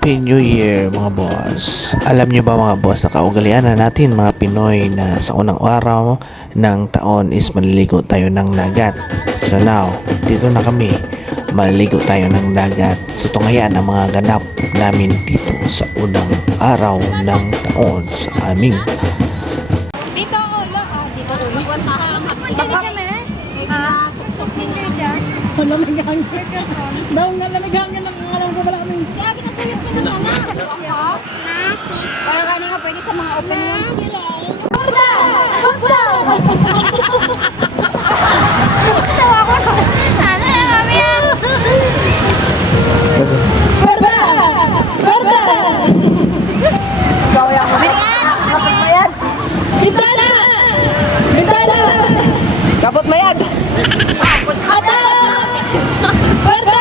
Happy New Year mga boss. Alam niyo ba mga boss, na kaugalian na natin mga Pinoy na sa unang araw ng taon is maliligo tayo ng dagat. So now, dito na kami. Maliligo tayo ng dagat. So tunghayan ang mga ganap namin dito sa unang araw ng taon sa aming Dito ulo. Dito ulo. Baka kami. Suksok ninyo dyan. Lamig-hangin. Daw nga lamig-hangin ang alam ko pala kami. Kaya kinasuyot ko ng nana. Kaya gani nga pwede sa mga open rooms. Horda! Horda! Tawa ko. Ano yan, mami yan? Horda! Horda! Gawin ako. Kapot mayad. Bintana! Bintana! Kapot mayad. Ata! Horda!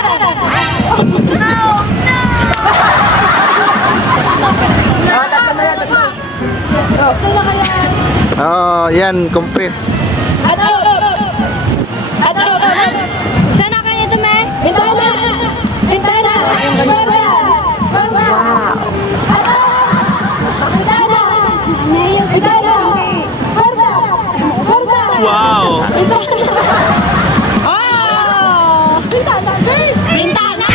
Oh, yan, compress. Ato! Ato! Saan na kayo ito, me? Bintana! Bintana! Horda! Horda! Wow. Ato! Bintana! Bintana! Horda! Horda! Wow! Bintana! Oh! Bintana! Girl! Bintana!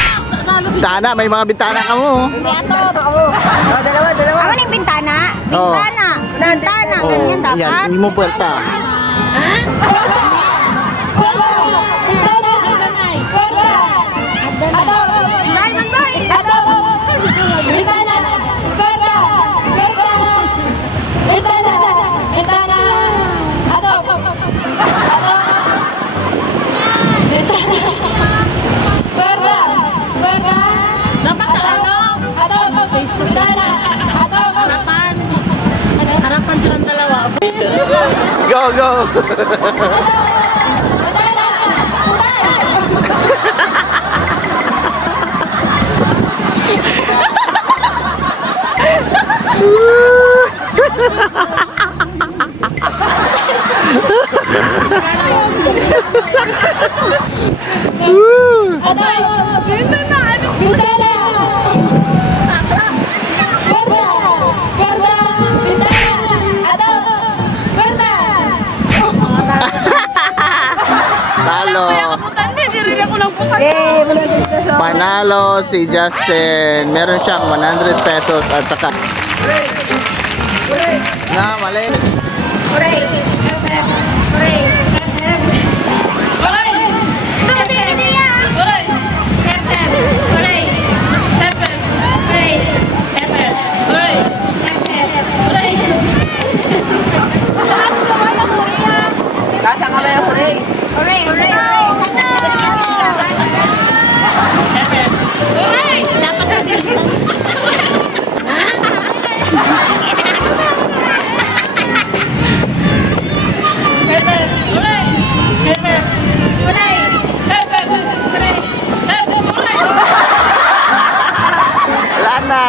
Bintana, may mga bintana ka mo. Hindi ato. Dalawa. Ano yung bintana? Oh. Bintana. Bintana. Ganyan dapat. Yan, hindi mo puwerta. Harapan silang dalawa. Go, go! Talo! Panalo si Justin. Meron siyang 100 pesos at saka... Na, mali. Wala na.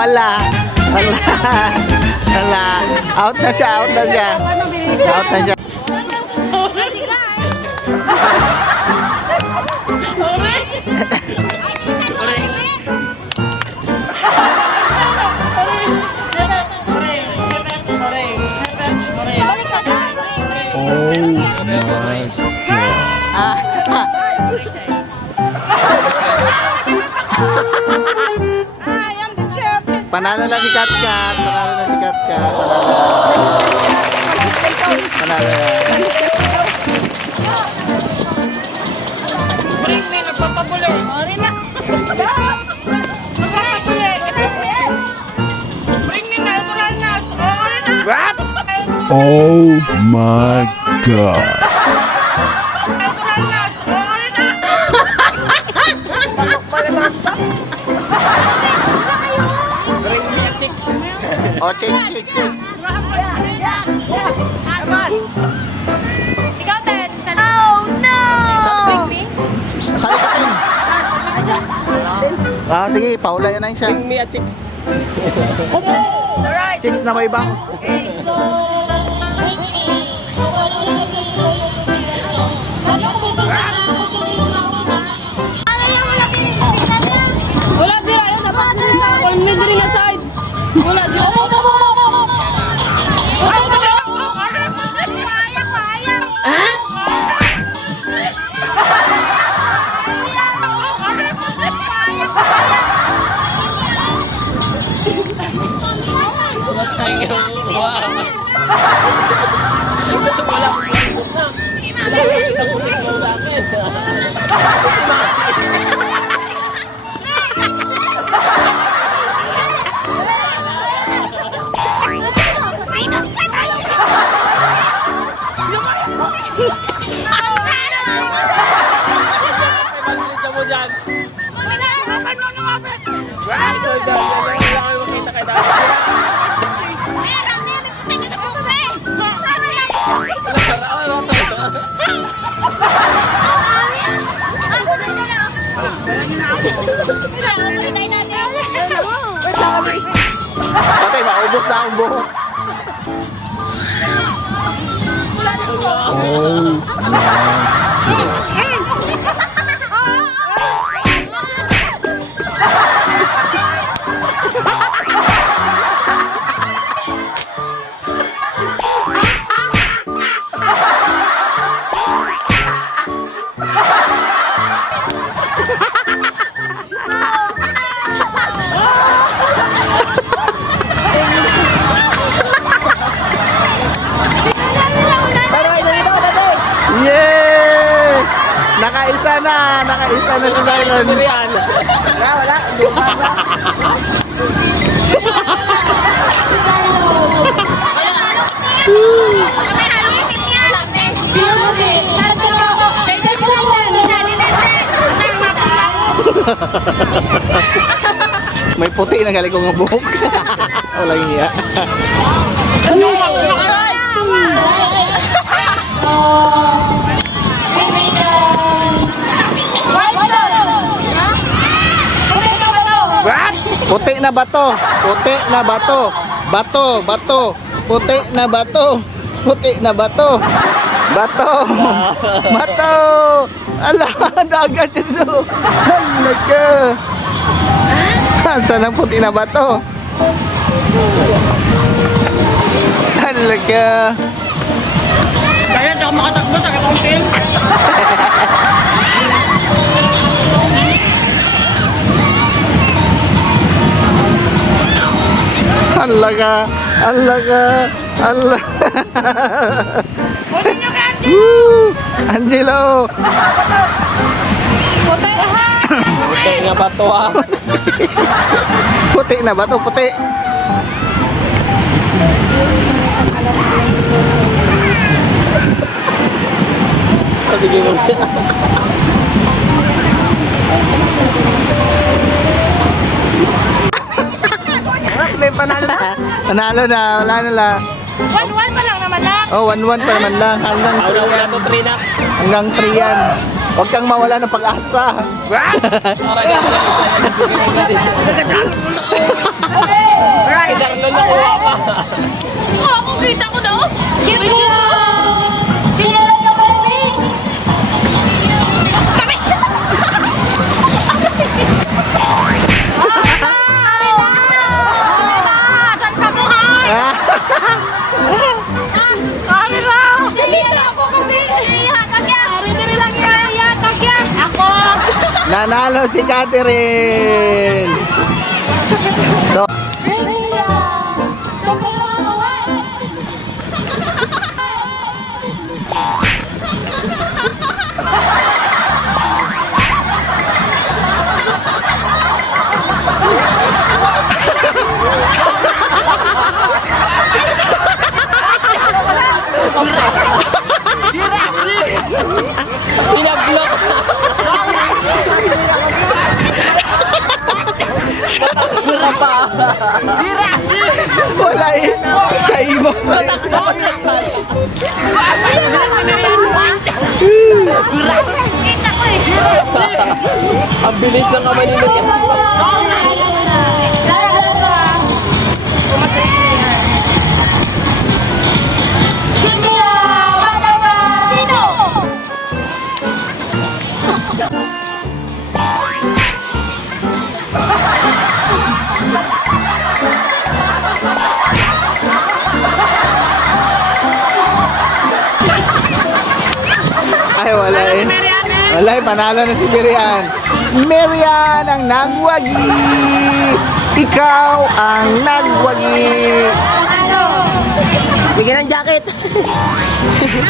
Wala. Wala. Out na siya, out na siya. Out na siya. Panalo na si Katkat. Panalo na si Katkat. Panalo na. Bring me, nagpapabulay. Mari na. Oh my god. Oh, check. Ikaw, Ted. Oh, no! Sali ka din. Ah, sige, paulayan na siya. Me at chicks. Chicks na may bangs. Wala dira yun, dapat on mid ring aside. Wala dira. Patay, maubos na ang buhok. Yay! Nakaisa na si Marlon. Wala. May puti na galing kong buhok. Walang iya. What? Puti na bato. Puti na bato. Bato. Puti na bato. Puti na bato. Bato. Bato. Ala, dagat ito. Halaga. Saan ang puti na bato? Halaga. Kaya ako makatakbo, takatangkin. Halaga. Woo! Angelo. Puti nga ba to ah? Puti na bato, puti. Sabi ko mo. Panalo na, wala na lang. 1-1 pa lang naman lang. Oh, 1-1 pa naman lang. Hanggang 3 yan. Hanggang 3 yan. Huwag kang mawala ng pag-asa. Ako kita ko daw. Give me Cheers ka, baby. Sorry lang. Sige ako kasi. Ako. Nanalo si Catherine. So, Wala eh. Sa imo. Kita ko eh. Ang bilis ng kamay ni Miriam. Ay, wala eh. Wala eh, panalo na si Miriam. Miriam ang nagwagi. Ikaw ang nagwagi. Bigyan ng jacket.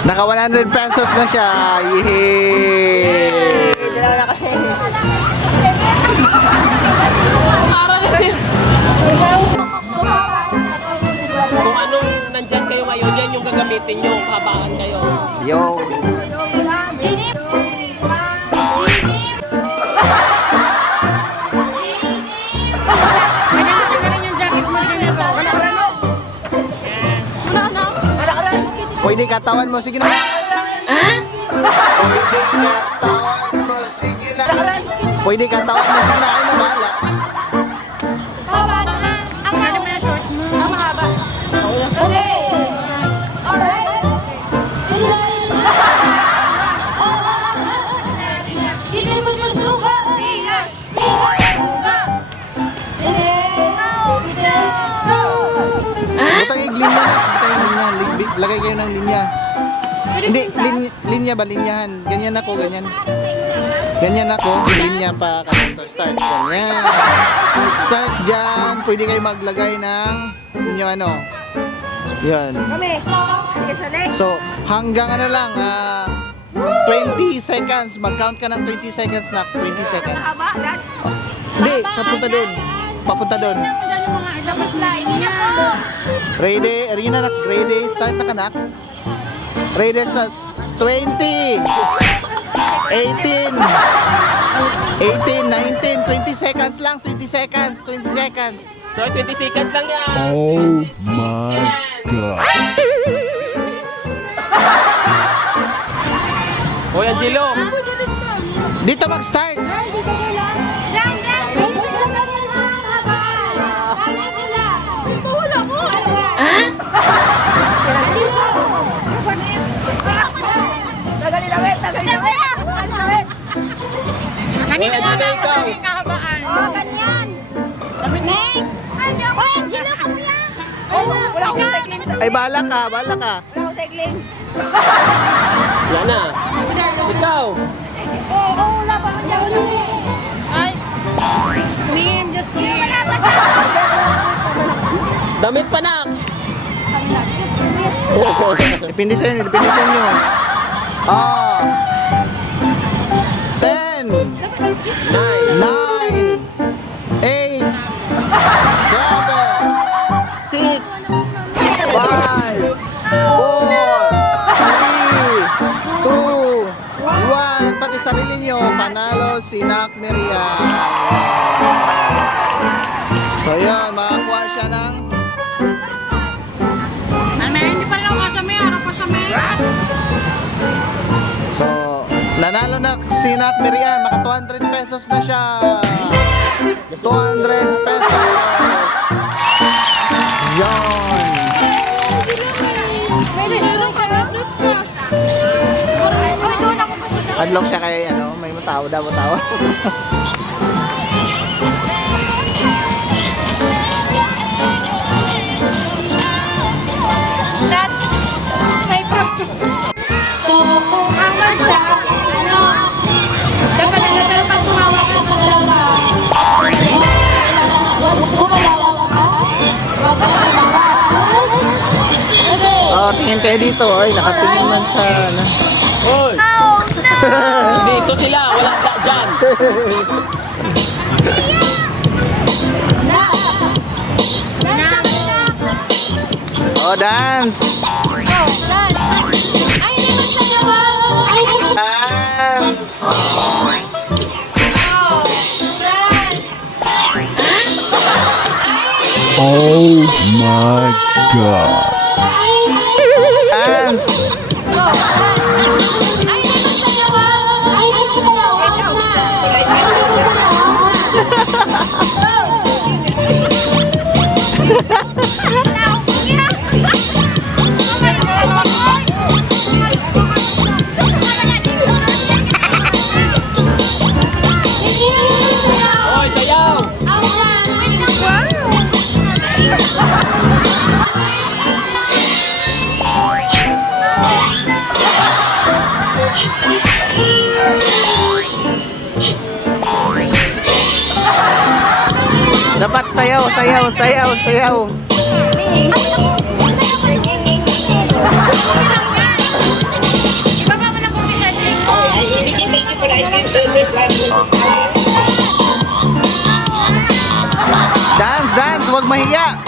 Naka 100 pesos na siya. Yehey! Dalawa na kami. Para na siya. Kung anong nandyan kayo ngayon, yan yung gagamitin nyo. Habaan kayo. Yo. Pwede katawan mo, sige na. Pwede katawan mo, sige na. Pwede katawan mo, sige na. Ay, na bahala. Butang yung linya na. Butang yung linya. Lagay kayo ng linya. Hindi, linya ba? Linyahan. Ganyan ako, ganyan. Ganyan ako. Linya pa. Kanto. Start. Ganyan. Start dyan. Pwede kayo maglagay ng inyo ano. Yan. So, hanggang ano lang, 20 seconds. Mag-count ka ng 20 seconds na. 20 seconds. Hindi, papunta doon. Papunta doon. Ready? Ready na nak. Ready? Start na ka nak. Ready sa 20 18 18 19 20 seconds lang. 20 seconds. 20 seconds. Start 20 seconds lang yan. Oh my God. Hoy, Angelo. Dito mag-start. Hoy, Angelo, ikaw. Next! Hoy, Angelo, kuya! Wala akong tekling. Ay, bahala ka. Bahala ka. Wala akong tekling. Yan na. Ikaw. Wala pa man daw Ay! Name, just name. Damit pa na. Depende sa inyo. Depende sa inyo. 10 9 8 7 6 5 4 3 2 1 Pati sarili nyo, panalo si Nak Miriam. So yun, makakuha siya ng Hindi pa rin ako kasami. Harap pa siya, may. So, nanalo na si Nak Miriam, maka 200 pesos na siya. 200 pesos. Yon. Unlock siya kay ano, may matawa daw matawa. So, kung ang manda, dapat pag tumawag ka sa dalawa, kumalawa ka, wag ka tumakas. Okay. Oh, tingin kayo dito. Ay, nakatingin man sa ano. Hoy. Dito sila. Wala ka dyan. Na! Oh, dance. Oh, dance! Ay, naman sa dalawa! Ay, naman Dance. dance! Oh my God. Dance! Go! Ay, naman sayaw! Ay, naman sayaw! Hoy, sayaw! Dapat sayaw, sayaw, sayaw, sayaw. Dance, dance, huwag mahiya.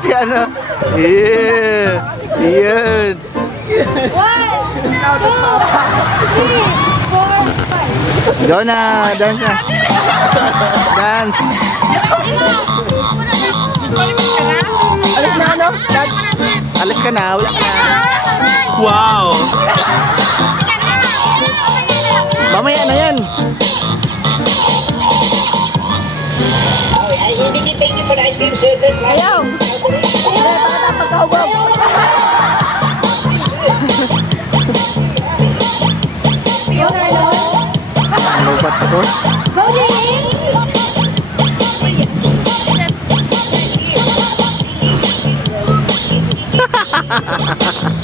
Si ano? Yeah. Yun. Go na, dance na. Dance. Alis na ano? Alis ka na, wala ka na. Wow! Mamaya na yan. Ayaw. Lupat ako. Go, Jenny!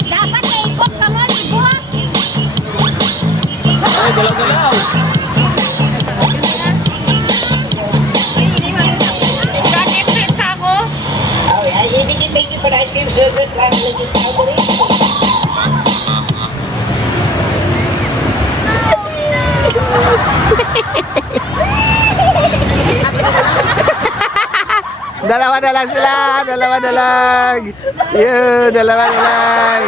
Dapat ikot ka mo, ikot! Hoy, galaw-galaw! Dalawa na lang sila, dalawa na lang. Yun, dalawa na lang.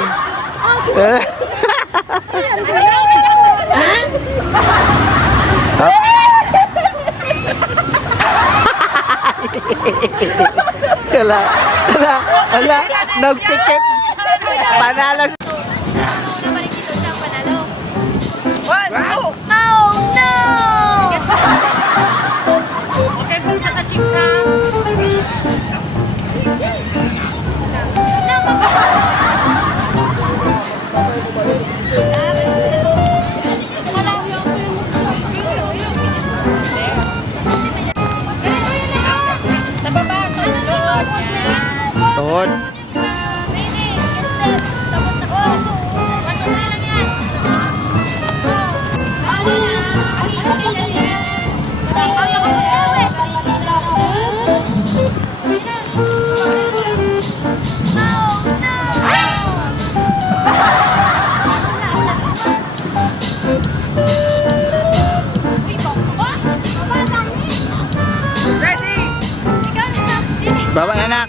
Hala, hala, hala, nagpikit. Panalo. Tuhod. Bawa anak.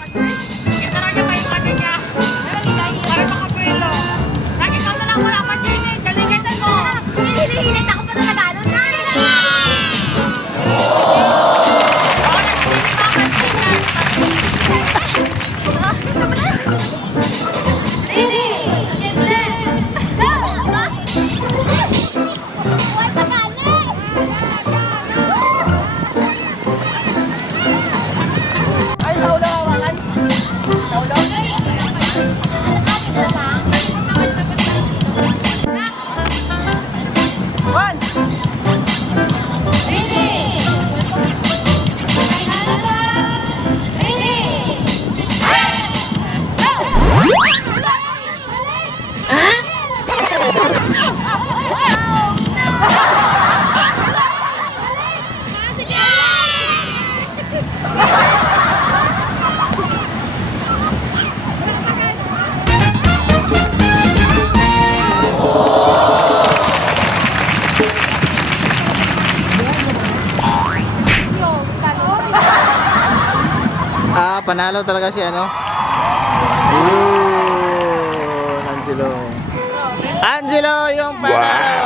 panalo talaga si ano. Ayun, Angelo. Angelo yung panalo.